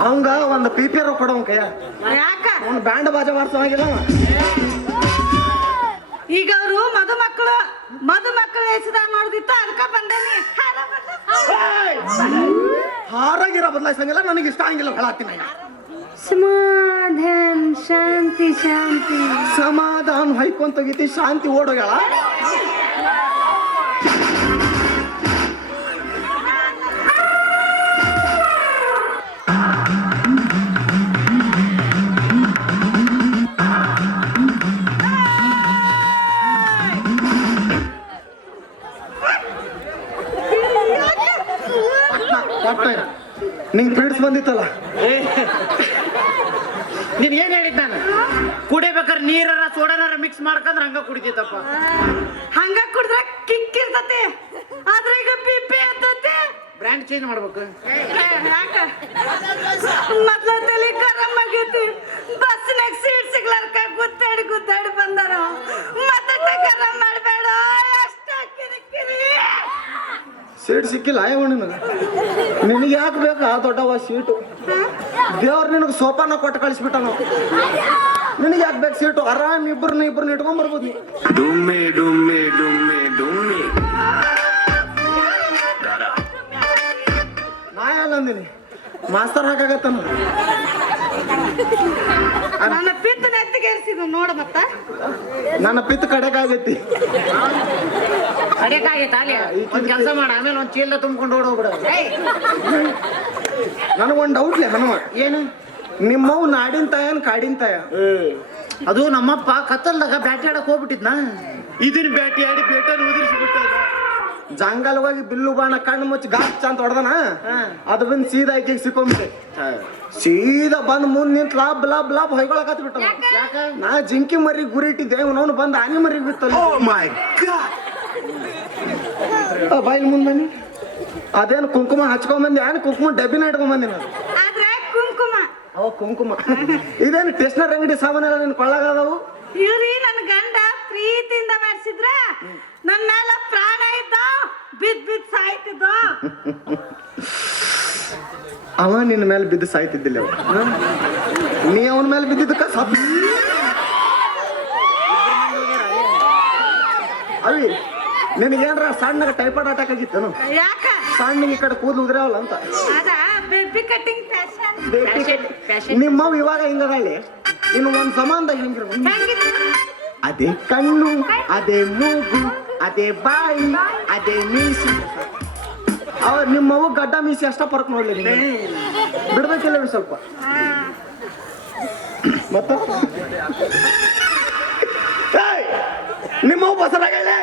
ಅವಂಗ ಒಂದು ಪಿಪಿಆರ್ ಕೊಡವ ಕೈಯ ಯಾಕ ಅವ್ನು ಬ್ಯಾಂಡ್ ಬಾಜಾ ಮಾಡ್ಸೋವಾಗಿಲ್ಲ ಈಗ ಅವರು ಮಧುಮಕ್ಕಳು ಹೆಸದಾಗ ನೋಡ್ದಿತ್ತು ಅದಕ್ಕ ಬಂದೇನಿ ಹಾರಾಗಿರೋ ಬದಲಾಯಿಸಂಗಿಲ್ಲ ನನಗೆ ಇಷ್ಟ ಆಗಿಲ್ಲ ಹೇಳತ್ತೀನಿ ಸಮಾಧಾನ ಶಾಂತಿ ಶಾಂತಿ ಸಮಾಧಾನ ಹೊಯ್ಕೊಂತ ಹೋಗಿತಿ ಶಾಂತಿ ಓಡೋಗಳ ನಿಂಗೆ ಪೀಡ್ಸ್ ಬಂದಿತ್ತಲ್ಲ ನೀನ್ ಏನ್ ಹೇಳಿದ್ ನಾನು ಕುಡಿಬೇಕಾದ್ರೆ ನೀರಾರ ಸೋಡಾನಾರ ಮಿಕ್ಸ್ ಮಾಡ್ಕೊಂಡ್ರೆ ಹಂಗ ಕುಡಿತೈತಪ್ಪ ಹಂಗ ಕುಡಿದ್ರೆ ಕಿಕ್ ಇರ್ತತಿ ಆದ್ರೆ ಈಗ ಬಿಪಿ ಎತ್ತತಿ ಬ್ರ್ಯಾಂಡ್ ಚೇಂಜ್ ಮಾಡ್ಬೇಕು ಯಾಕ ಮೊದ್ಲ ತಲೆ ಗರಂ ಆಗೈತಿ ಬಸ್ನಾಗ ಸೀಟ್ ಸಿಗ್ಲಾರ್ಕ ಗುದ್ದಾಡಿ ಬಂದಾರ ಮತ್ತೆ ಗರಂ ಮಾಡಬೇಡ ಅಷ್ಟ ಕಿರಿಕಿರಿ ಸೀಟ್ ಸಿಕ್ಕಿಲ್ಲ ಅಯ್ಯವ ನಿನಗೆ ಯಾಕೆ ಬೇಕು ಆ ದೊಡ್ಡವ ಸೀಟು ದೇವ್ರು ನಿನಗೆ ಸೋಪಾನ ಕೊಟ್ಟು ಕಳಿಸ್ಬಿಟ್ಟ ನಾವು ನಿನಗೆ ಯಾಕೆ ಬೇಕು ಸೀಟು ಆರಾಮ್ ಇಬ್ಬರನ್ನ ಇಟ್ಕೊಂಡ್ ಬರ್ಬೋದು ನೀ ಡುಮ್ಮೆ ಡುಮ್ಮೆ ಡುಮ್ಮೆ ಡುಮ್ಮೆ ನಾ ಎಲ್ಲ ಅಂದಿನಿ ಮಾಸ್ತರ್ ಹಾಕಾಗತ್ತ ನನ್ನ ಪಿತ್ತ ನೆತ್ತಿಗೇರಿಸಿದ್ರು ನೋಡ ಮತ್ತ ನನ್ನ ಪಿತ್ ಕಡೆಗಾಗೈತಿ ಅಡಿಯಕ್ಕಾಗೈತೆ ಅಲ್ಲಿ ಒಂದ್ ಕೆಲಸ ಮಾಡ ಆಮೇಲೆ ಒಂದ್ ಚೀಲ ತುಂಬ್ಕೊಂಡು ಓಡೋಗ್ಬಿಡ ನನಗೊಂದು ಡೌಟ್ಲೆ ಹನುಮ ಏನು ನಿಮ್ಮವ್ ನಾಡಿನ ತಾಯನ್ ಕಾಡಿನ ತಾಯ ಅದು ನಮ್ಮಪ್ಪ ಕತ್ತಲ್ದಾಗ ಬ್ಯಾಟಿ ಆಡಕ್ ಹೋಗ್ಬಿಟ್ಟಿದ್ನ ಇದನ್ನ ಬ್ಯಾಟಿ ಆಡಿ ಬೇಟನ್ ಉದಿರಿಸ್ಬಿಟ್ಟ ಜಂಗಲ್ ಹೋಗಿ ಬಿಲ್ಲು ಬಾಣ ಕಣ್ಣು ಮುಚ್ಚಿ ಗಾಚ್ ಅಂತ ಹೊಡೆದನ ಅದು ಬಂದು ಸೀದಾ ಆಕಿಗೆ ಸಿಕ್ಕೊಂಬಿಟ್ಟೆ ಸೀದಾ ಬಂದ್ ಮುಂದ್ ನಿಂತ ಲಾಬ್ ಲಾಬ್ ಲಾಬ್ ಹೊಯ್ಕೊಳಕತ್ ಬಿಟ್ಟ ಯಾಕ ನಾ ಜಿಂಕಿ ಮರಿ ಗುರಿ ಇಟ್ಟಿದ್ದೆ ಅವನವನು ಬಂದ್ ಆನೆ ಮರಿಗೆ ಬಿತ್ತಲ್ಲ ಬಾಯಿಲ್ ಮುಂದ್ ಬನ್ನಿ ಅದೇನು ಕುಂಕುಮ ಹಚ್ಕೊಂಬಂದಿ ಏನು ಕುಂಕುಮ ಡಬ್ಬಿನ ಇಟ್ಕೊಂಬಂದಿ ನಾನು ಆದ್ರೆ ಕುಂಕುಮ ಅವ ಕುಂಕುಮ ಇದೇನು ಟೇಷನರಿ ಅಂಗಡಿ ಸಾಮಾನೆಲ್ಲ ನಿನ್ ಕೊಳ್ಳಾಗದವು ಇವ್ರಿ ನನ್ ಗಂಡ ಪ್ರೀತಿಯಿಂದ ಮಾಡಿಸಿದ್ರ ನನ್ನ ಮೇಲೆ ಪ್ರಾಣ ಇದ್ದ ಬಿದ್ ಸಾಯ್ತಿದ್ದ ಅವ ನಿನ್ನ ಮೇಲೆ ಬಿದ್ದು ಸಾಯ್ತಿದ್ದಿಲ್ಲ ಅವ ನೀ ಅವನ ಮೇಲೆ ಬಿದ್ದಿದ್ದಕ್ಕ ಸತ್ ಅವಿ ನಿನಗೇನ್ರ ಸಣ್ಣಗ ಟೈಫಾಯ್ಡ್ ಅಟ್ಯಾಕ್ ಆಗಿತ್ತೇನು ಯಾಕ ಸಣ್ಣ ಈ ಕಡೆ ಕೂದಲು ಉದ್ರಾವಲ್ಲ ಅಂತ ಅದ ಬೇಬಿ ಕಟಿಂಗ್ ಫ್ಯಾಷನ್ ನಿಮ್ಮವ್ ಇವಾಗ ಹಿಂಗದಲ್ಲಿ ಇನ್ನು ಒಂದ್ ಸಮಾನದಾಗ ಹಿಂಗಿರ್ಬೇಕು ಹೆಂಗಿತ್ತು ಅದೇ ಕಣ್ಣು ಅದೇ ಮೂಗು ಅದೇ ಬಾಯಿ ಅದೇ ಮೀಸಿ ನಿಮ್ಮವು ಗಡ್ಡ ಮೀಸಿ ಅಷ್ಟ ಪರ್ಕ್ ನೋಡ್ಲಿ ಬಿಡ್ಬೇಕಿಲ್ಲ ಇವ್ ಸ್ವಲ್ಪ ಮತ್ತ ನಿಮ್ಮವು ಬಸರಾಗಲೇ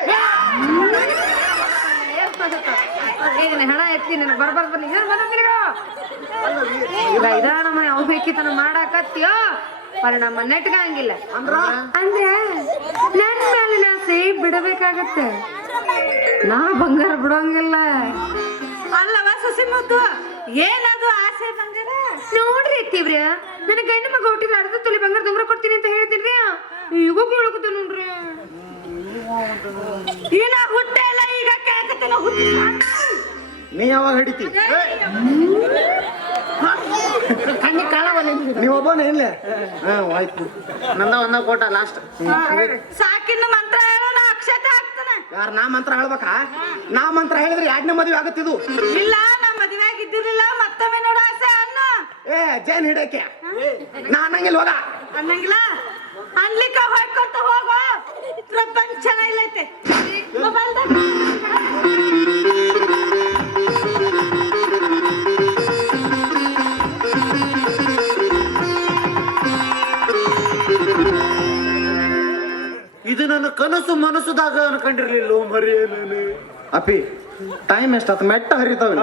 ಹಣ ಎತ್ತಿ ನನ್ ಬರ್ಬರ್ಬನ್ನಿ ಈಗ ಇದಾನಮ್ಮ ಅವ್ ಬೇಕಿತನ ಮಾಡಾಕತ್ತೀಯೋ ಪರಿಣಾಮ ನೆಟ್ಗಂಗಿಲ್ಲ ಅಂದ್ರೆ ನನ್ ಮೇಲೆ ಆಸೆ ಬಿಡಬೇಕಾಗತ್ತೆ ನಾ ಬಂಗಾರ ಬಿಡೋಂಗಿಲ್ಲ ಅಲ್ಲವ ಸುಸಿ ಮುದ್ದು ಏನದು ಆಸೆ ಬಂಗಾರ ನೋಡ್ರಿ ಇರ್ತೀವ್ರಿ ನನ್ನ ಗಂಡು ಮಗ ಹುಟ್ಟಿದ್ರೆ ಅರ್ಧ ತೊಲಿ ಬಂಗಾರ ದೊಂಗ್ರ ಕೊಡ್ತೀನಿ ಅಂತ ಹೇಳ್ತೀನ್ರಿ ಈಗ ಕೇಳಕತ್ತ ನೋಡ್ರಿ ಇನ್ನ ಹುಟ್ಟೆ ಇಲ್ಲ ಈಗ ಕೇಳಕತ್ತನ ನೀ ಯಾವಾಗ ಹಿಡಿತಿ ಕಣ್ಣಿ ಕಾಳವಲ್ಲ ನೀವೊಬ್ಬನ ಏನ್ಲೆ ಆಯ್ತು ನಂದ ಒಂದ ಕೋಟ ಲಾಸ್ಟ್ ಸಾಕಿನ ಮಂತ್ರ ಹೇಳೋ ನಾ ಅಕ್ಷತೆ ಹಾಕ್ತಾನ ಯಾರ ನಾ ಮಂತ್ರ ಹೇಳ್ಬೇಕಾ ನಾ ಮಂತ್ರ ಹೇಳಿದ್ರೆ ಎರಡನೇ ಮದುವೆ ಆಗತ್ತಿದು ಇಲ್ಲ ನಾ ಮದುವೆ ಆಗಿದ್ದಿರ್ಲಿಲ್ಲ ಮತ್ತೊಮ್ಮೆ ನೋಡ ಆಸೆ ಅನ್ನು ಜೇನ್ ಹಿಡಕ್ಕೆ ನಾ ಅನ್ನಂಗಿಲ್ಲ ಹೋಗ ಅನ್ನಂಗಿಲ್ಲ ಅನ್ಲಿಕ್ಕ ಹೊಯ್ಕೊಂತ ಹೋಗ ಪ್ರಪಂಚನ ಇಲ್ಲೈತೆ ಇದು ನನ್ನ ಕನಸು ಮನಸ್ಸುದಾಗ ಅನ್ಕೊಂಡಿರ್ಲಿಲ್ಲ ಮರಿ ಅಪ್ಪಿ ಟೈಮ್ ಎಷ್ಟಾತ ಮೆಟ್ಟ ಹರಿತಾವ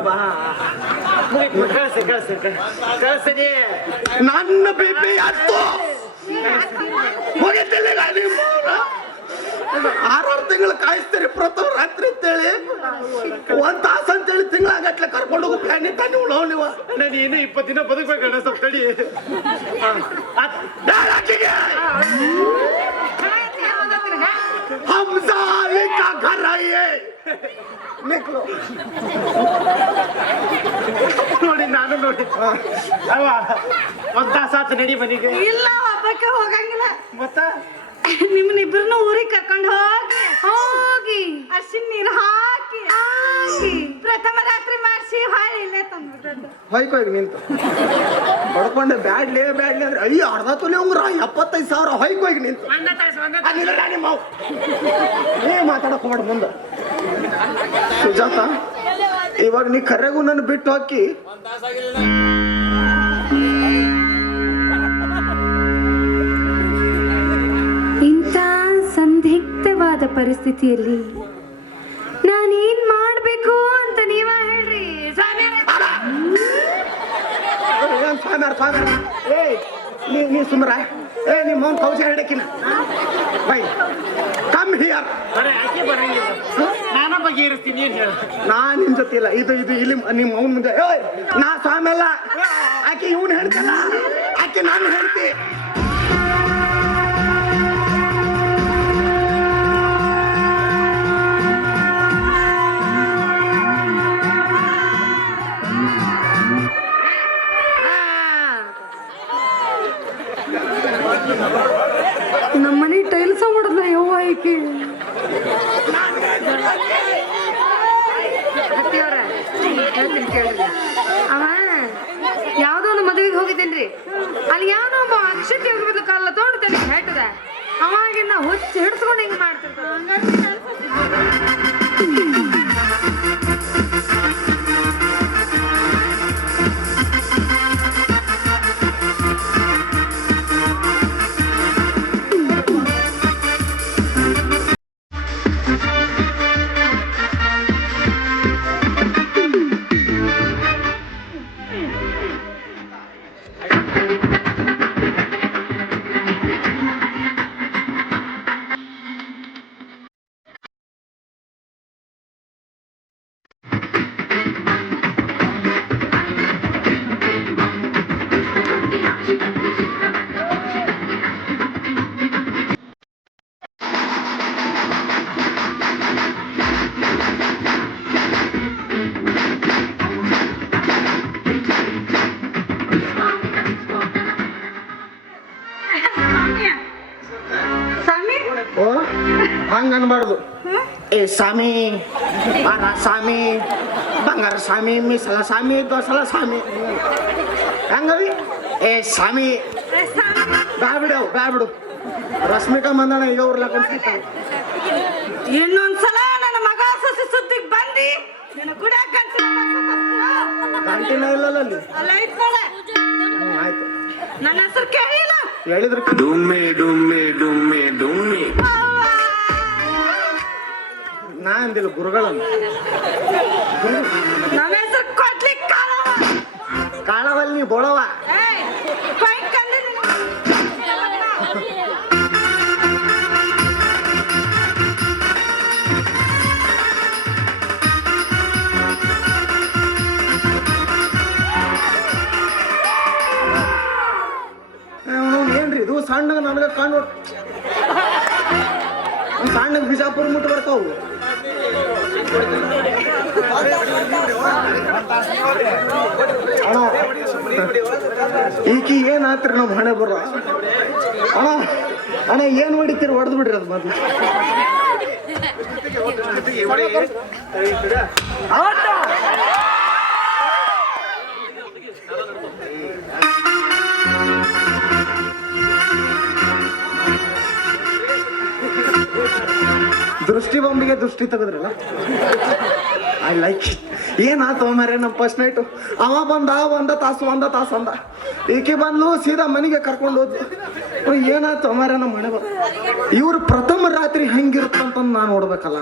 ಕಳ್ಸನಿ ನನ್ನ ಬಿಪಿ ಅಷ್ಟು ಮುಗಿತಿಲ್ಲ ಆರಾರು ತಿಂಗಳು ಕಾಯಿಸ್ತೀರಿ ಪ್ರಥಮ ರಾತ್ರಿ ಅಂತೇಳಿ ಒಂದ್ ತಾಸ ಅಂತೇಳಿ ತಿಂಗಳಾಗಟ್ಲೆ ಕರ್ಕೊಂಡು ಹೋಗು ಫ್ಯಾನಿ ತಣ್ಣಿ ಉಳವ್ ನೀವು ನಾನು ಏನು 20 ದಿನ ಬದುಕ್ಬೇಕಣ್ಣ ಸ್ವಲ್ಪ ತಡಿ हम साले का घर ಆಯೇ ನಿಕ್ಲು ನೋಡಿ ನಾನು ನೋಡಿ ಅವ ಒಂದ್ ತಾಸಾತು ನಡಿ ಮನೆಗೆ. ಇಲ್ಲ ಹಬ್ಬಕ್ಕೆ ಹೋಗಂಗಿಲ್ಲ. ಮತ್ತ ನಿಮ್ಮನ್ನಿಬ್ಬರನ್ನು ಊರಿಗೆ ಕರ್ಕೊಂಡು ಹೋಗಿ ಅರ್ಶಿನ ನೀರು ಹಾಕಿ ಆಗಿ ಪ್ರಥಮ ರಾತ್ರಿ ಮಾಡಿಸಿ ಹಾಳಿ ಇಲ್ಲೇ ತಂದ್ಬಿಟ್ಟು ಹೊಯ್ಕೋಗಿ ನಿಂತು ಹೊಡ್ಕೊಂಡೆ ಬ್ಯಾಡ್ಲಿ ಅಂದ್ರೆ ಅಯ್ಯೋ ಅರ್ಧ ತೊಲೆ ಉಂಗ್ರ 75,000 ಹೊಯ್ಕೋಗಿ ನಿಂತು ನಿಮ್ಮ ಏ ಮಾತಾಡಕ್ ಹೋಗ್ಬೇಡ ಮುಂದೆ. ಸುಜಾತ ಇವಾಗ ನೀ ಕರೆಗೂ ನನ್ನ ಬಿಟ್ಟು ಹಾಕಿ ಇಂಥ ಸಂದಿಗ್ಧವಾದ ಪರಿಸ್ಥಿತಿಯಲ್ಲಿ ನಾನೇನ್ ಮಾಡ್ಬೇಕು ಅಂತ ನೀವ ಹೇಳ್ರಿ ಸ್ವಾಮಿ. ಸ್ವಾಮ್ಯಾರ ಏ ನೀ ಸುಮ್ರ ಏ ನಿಮ್ಮ ಅವ್ನ ಕೌಶ ಹಿಡಕಿನ ಬೈ ಕಮ್ ಹಿಯರ್. ಬರೀ ಆಕೆ ಬರಂಗಿಲ್ಲ, ನಾನ ಬಗೆಹರಿಸ್ತೀನಿ. ಏನ್ ಹೇಳ ನಾ ನಿನ್ ಜೊತೆ ಇಲ್ಲ, ಇದು ಇಲ್ಲಿ ನಿಮ್ಮ ಅವನ ಮುಂದೆ ಏಯ್ ನಾ ಸ್ವಾಮಿ ಆಕೆ ಇವನು ಹೇಳ್ತಲ್ಲ, ಆಕೆ ನಾನು ಹೇಳ್ತಿ. ನಮ್ಮನೆ ಟೈಲ್ಸ ಮಾಡಲ್ಲ ಯವ್ವ ಈಕಿ. ಅತ್ತಿಯವ್ರ ಹೇಳ್ತೀನಿ ಕೇಳ್ರಿ. ಅವ ಯಾವ್ದೋ ಒಂದು ಮದುವೆಗೆ ಹೋಗಿದ್ದೇನ್ರಿ, ಅಲ್ಲಿ ಯಾವನೋ ಒಬ್ಬ ಅಕ್ಷತೆ ಹೋಗ್ಬೇಕು ಕಾಲ ತೋಡ್ ತಲೆ ಹೇಳ್ತದ. ಅವಾಗಿನ ಹುಚ್ಚ ಹಿಡ್ಸ್ಕೊಂಡು ಹಿಂಗ್ ಮಾಡ್ತಿರ್ತಾರ. ಸ್ವಾಮಿ ಓ ಹಂಗ ಅನ್ಬಾರ್ದು. ಏ ಸ್ವಾಮಿ ಬಾರ ಸ್ವಾಮಿ ಬಂಗಾರ ಸ್ವಾಮಿ ಮೀಸಲ ಸ್ವಾಮಿ ದೋಸಲ ಸ್ವಾಮಿ ಹಂಗವಿ. ಏ ಸ್ವಾಮಿ ಬ್ಯಾಬಿಡು ರಶ್ಮಿಕಾ ಮಂದಣ ಈಗ ಉರ್ಲಾಕೊಂಡ್ ಇನ್ನೊಂದ್ಸಲ ನನ್ನ ಮಗ ಸೊಸೆ ಸುದ್ದಿಗೆ ಬಂದಿ ನಿನ್ನ ಗುಡಿಯಾಗ ಗಂಟಿನ ಇಲ್ಲಲ್ಲ ಅಲ್ಲಿ. ಅಲ್ಲ ಐತ್ ನೋಡ. ಆಯ್ತು ನನ್ನ ಹೆಸರು ಕೇಳಿಲ್ಲ. ಹೇಳಿದ್ರು ಡುಮ್ಮೆ ಡುಮ್ಮೆ ಡುಮ್ಮೆ ಡುಮ್ಮೆ. ನಾ ಅಂದಿಲ್ಲ ಗುರುಗಳನ್ನ. ನಮ್ಮ ಹೆಸರು ಕೊಡ್ಲಿಕ್ಕೆ ಕಾಳವಲ್ಲಿ ನೀ ಬೋಳವ. ಏನ್ರಿ ಇದು ಸಣ್ಣ ನನಗ ಕಾಣು ಸಣ್ಣಗೆ ಬಿಜಾಪುರ ಮುಟ್ಟು ಬರ್ತಾವು. ಅಣ್ಣ ಈಕಿ ಏನಾತ್ರಿ ನಮ್ಮ ಹಣೆ ಬರ್ರ ಅಣ್ಣ ಅಣ್ಣ ಏನ್ ಹೊಡಿತೀರಿ ಹೊಡೆದು ಬಿಡ್ರಿ ಅದು ಮೊದ್ಲು. ದೃಷ್ಟಿ ಬೊಂಬಿಗೆ ದೃಷ್ಟಿ ತೆಗೆದ್ರಲ್ಲ. I like it. ಏನಾಯ್ತು ಮಾರ್ರೆ ನಮ್ಮ ಫಸ್ಟ್ ನೈಟು. ಅವ ಬಂದ ಒಂದ ತಾಸು ಅಂದ ಈಕೆ ಬಂದ್ಲು ಸೀದಾ ಮನೆಗೆ ಕರ್ಕೊಂಡು ಹೋದ್ಲು. ಏನಾಯ್ತು ಮಾರ್ರೆ ನಮ್ಮ ಮನೆ ಇವ್ರು ಪ್ರಥಮ ರಾತ್ರಿ ಹೆಂಗಿರುತ್ತಂತ ನಾನು ನೋಡ್ಬೇಕಲ್ಲ.